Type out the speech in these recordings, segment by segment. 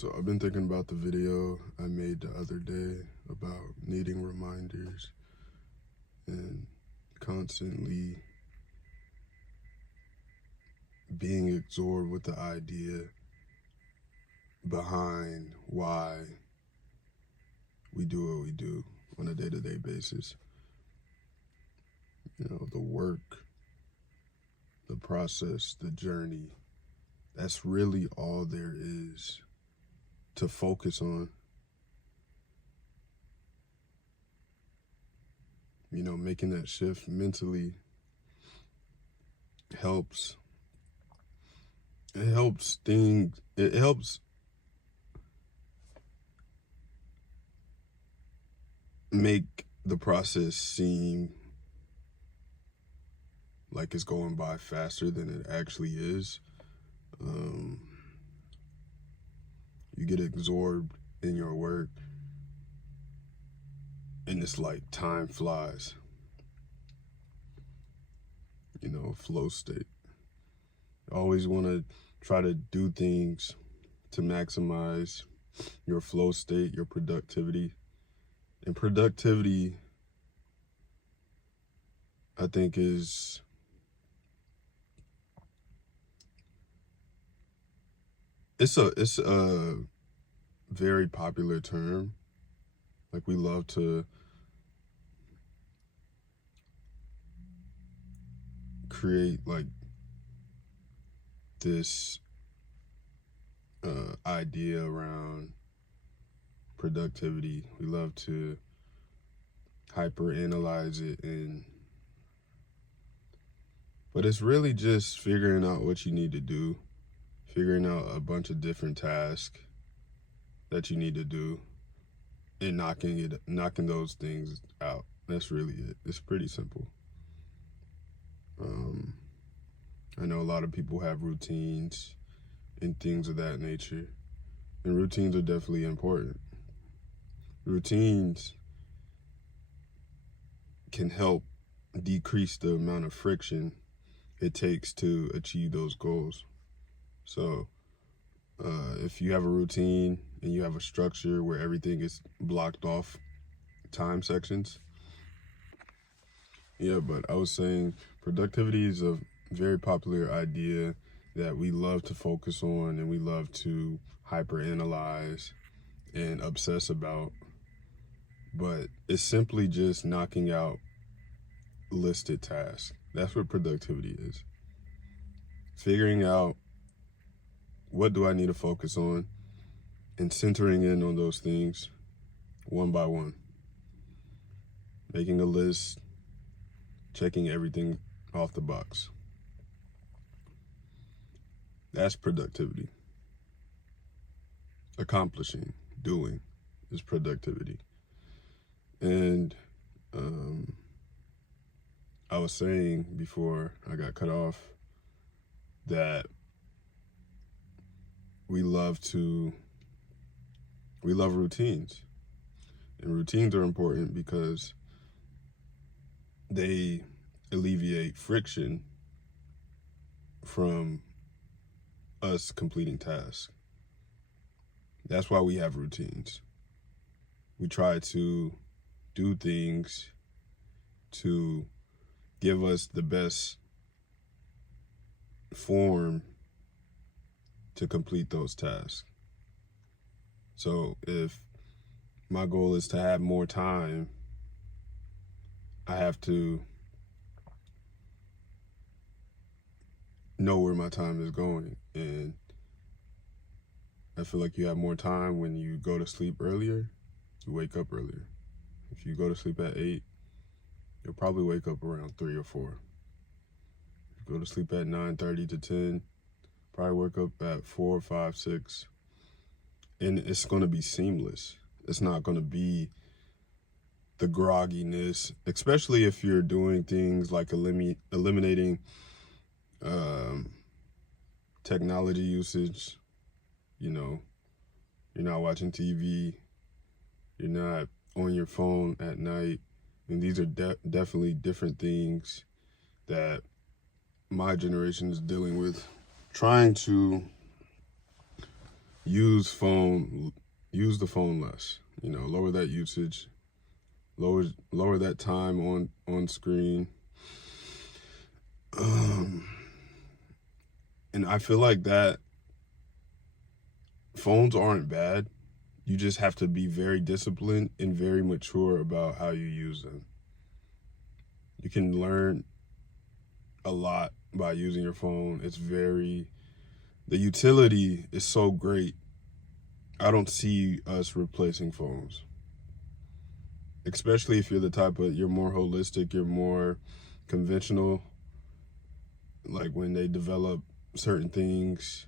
So I've been thinking about the video I made the other day about needing reminders and constantly being absorbed with the idea behind why we do what we do on a day-to-day basis. You know, the work, the process, the journey, that's really all there is to focus on. You know, making that shift mentally helps. It helps make the process seem like it's going by faster than it actually is. You get absorbed in your work, and it's like time flies. You know, flow state. You always want to try to do things to maximize your flow state, your productivity. And productivity, I think, it's a very popular term. Like, we love to create like this idea around productivity. We love to hyper analyze it, but it's really just figuring out what you need to do, figuring out a bunch of different tasks that you need to do, and knocking those things out. That's really it. It's pretty simple. I know a lot of people have routines and things of that nature, and routines are definitely important. Routines can help decrease the amount of friction it takes to achieve those goals. So if you have a routine and you have a structure where everything is blocked off time sections. Yeah, but I was saying productivity is a very popular idea that we love to focus on and we love to hyperanalyze and obsess about. But it's simply just knocking out listed tasks. That's what productivity is. Figuring out what do I need to focus on and centering in on those things one by one. Making a list, checking everything off the box. That's productivity. Accomplishing, doing is productivity. And I was saying before I got cut off that we love routines. And routines are important because they alleviate friction from us completing tasks. That's why we have routines. We try to do things to give us the best form to complete those tasks. So if my goal is to have more time, I have to know where my time is going. And I feel like you have more time when you go to sleep earlier, you wake up earlier. If you go to sleep at 8, you'll probably wake up around 3 or 4. If you go to sleep at 9:30 to 10, probably wake up at 4, 5, 6. And it's going to be seamless. It's not going to be the grogginess, especially if you're doing things like eliminating technology usage. You know, you're not watching TV, you're not on your phone at night. And these are definitely different things that my generation is dealing with. Trying to use the phone less. You know, lower that usage, lower that time on screen. And I feel like that phones aren't bad. You just have to be very disciplined and very mature about how you use them. You can learn a lot by using your phone. The utility is so great. I don't see us replacing phones. Especially if you're you're more holistic, you're more conventional. Like when they develop certain things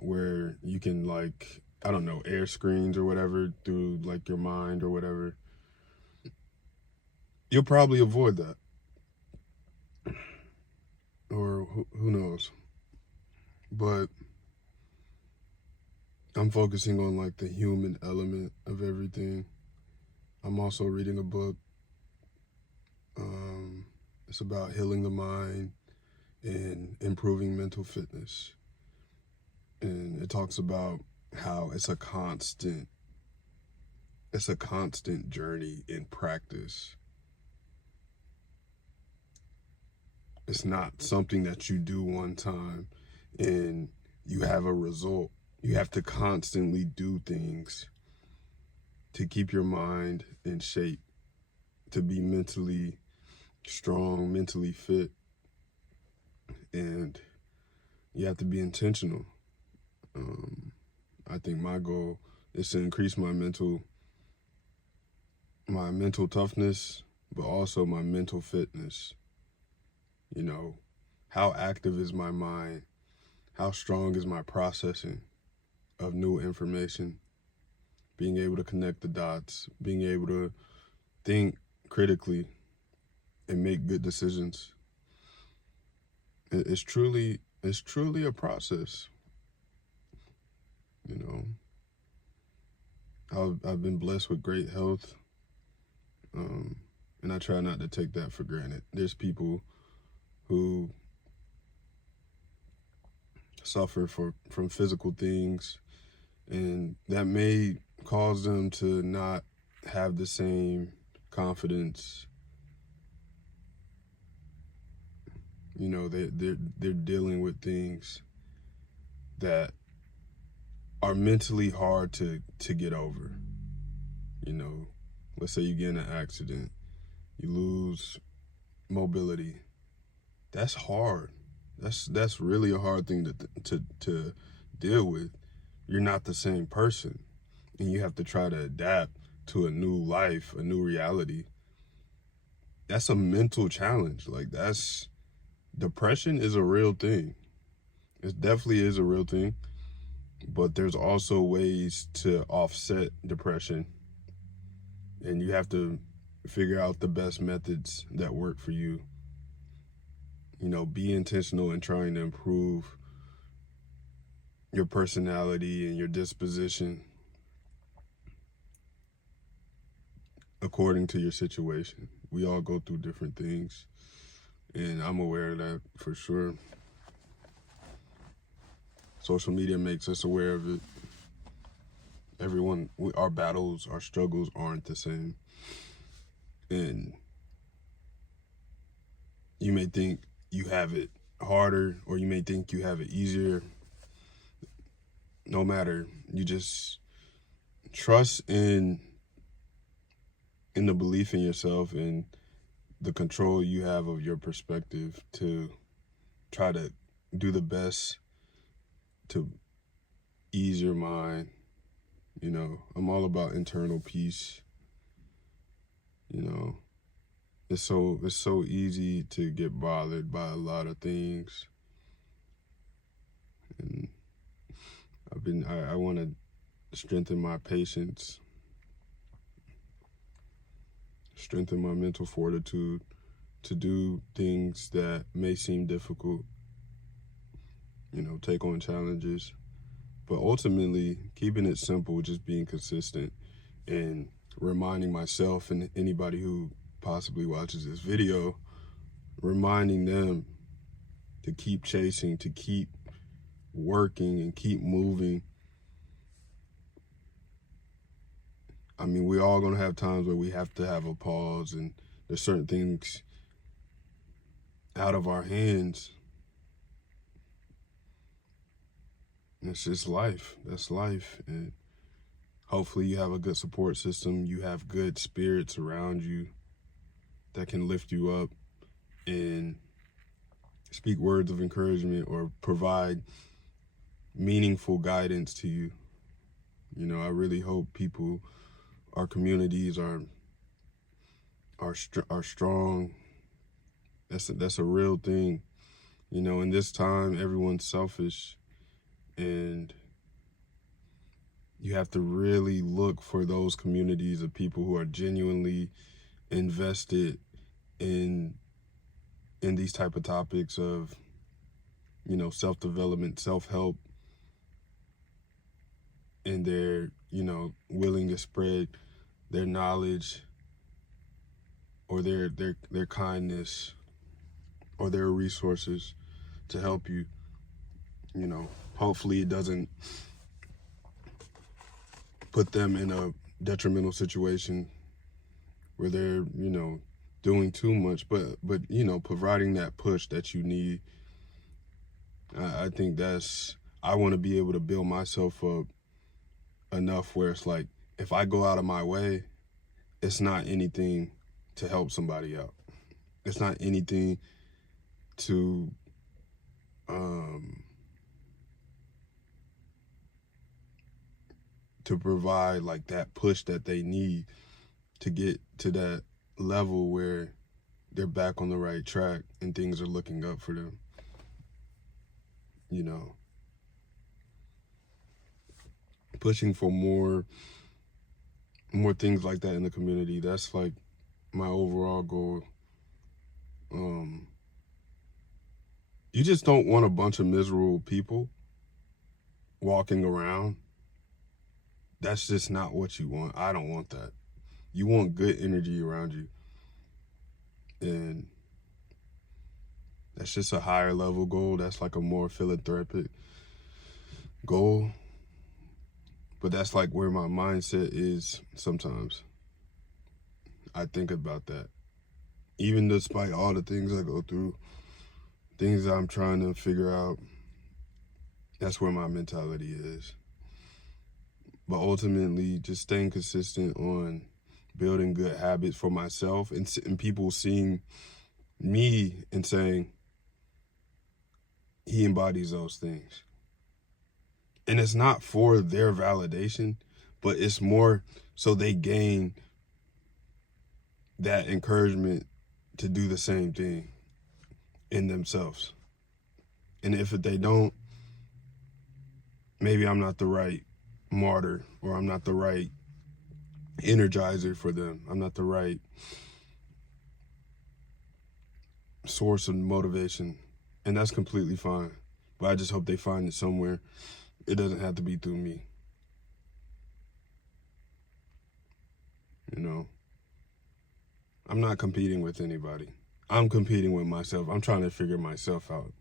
where you can, like, I don't know, air screens or whatever through like your mind or whatever, you'll probably avoid that. Or who knows. But I'm focusing on like the human element of everything. I'm also reading a book. It's about healing the mind and improving mental fitness. And it talks about how it's a constant journey in practice. It's not something that you do one time and you have a result. You have to constantly do things to keep your mind in shape, to be mentally strong, mentally fit, and you have to be intentional. I think my goal is to increase my mental toughness, but also my mental fitness. You know, how active is my mind? How strong is my processing of new information? Being able to connect the dots, being able to think critically and make good decisions. It's truly a process. You know, I've been blessed with great health, and I try not to take that for granted. There's people who suffer from physical things, and that may cause them to not have the same confidence. You know, they're dealing with things that are mentally hard to get over. You know, let's say you get in an accident, you lose mobility. That's hard. That's really a hard thing to deal with. You're not the same person, and you have to try to adapt to a new life, a new reality. That's a mental challenge. Like, depression is a real thing. It definitely is a real thing, but there's also ways to offset depression, and you have to figure out the best methods that work for you. You know, be intentional in trying to improve your personality and your disposition according to your situation. We all go through different things, and I'm aware of that for sure. Social media makes us aware of it. Our battles, our struggles aren't the same. And you may think you have it harder, or you may think you have it easier. No matter, you just trust in the belief in yourself and the control you have of your perspective to try to do the best to ease your mind. You know, I'm all about internal peace. You know, it's so easy to get bothered by a lot of things, and I want to strengthen my patience, strengthen my mental fortitude to do things that may seem difficult. You know, take on challenges, but ultimately keeping it simple, just being consistent and reminding myself and anybody who possibly watches this video, reminding them to keep chasing, to keep working and keep moving. I mean, we're all going to have times where we have to have a pause, and there's certain things out of our hands. It's just life. That's life. And hopefully you have a good support system. You have good spirits around you that can lift you up and speak words of encouragement or provide meaningful guidance to you. You know, I really hope people, our communities are strong. That's a real thing. You know, in this time, everyone's selfish, and you have to really look for those communities of people who are genuinely invested in these type of topics of, you know, self-development, self-help, and they're, you know, willing to spread their knowledge or their kindness or their resources to help you. You know, hopefully it doesn't put them in a detrimental situation where they're, you know, doing too much, but you know, providing that push that you need. I think I want to be able to build myself up enough where it's like, if I go out of my way, it's not anything to help somebody out. It's not anything to provide like that push that they need to get to that level where they're back on the right track and things are looking up for them. You know, pushing for more things like that in the community. That's like my overall goal. You just don't want a bunch of miserable people walking around. That's just not what you want. I don't want that. You want good energy around you. And that's just a higher level goal. That's like a more philanthropic goal. But that's like where my mindset is sometimes. I think about that. Even despite all the things I go through, things I'm trying to figure out, that's where my mentality is. But ultimately, just staying consistent on building good habits for myself and people seeing me and saying, he embodies those things. And it's not for their validation, but it's more so they gain that encouragement to do the same thing in themselves. And if they don't, maybe I'm not the right martyr, or I'm not the right energizer for them. I'm not the right source of motivation. And that's completely fine. But I just hope they find it somewhere. It doesn't have to be through me. You know, I'm not competing with anybody. I'm competing with myself. I'm trying to figure myself out.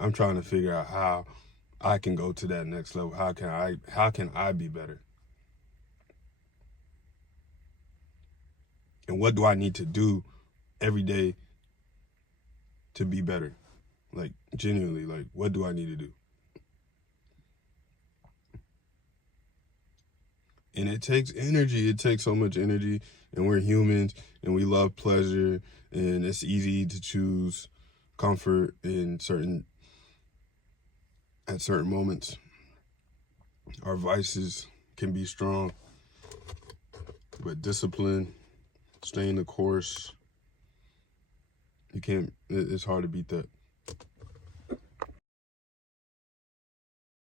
I'm trying to figure out how I can go to that next level. How can I be better? And what do I need to do every day to be better? Like, genuinely, like, what do I need to do? And it takes energy. It takes so much energy. And we're humans, and we love pleasure. And it's easy to choose comfort at certain moments. Our vices can be strong, but discipline, staying the course, it's hard to beat that.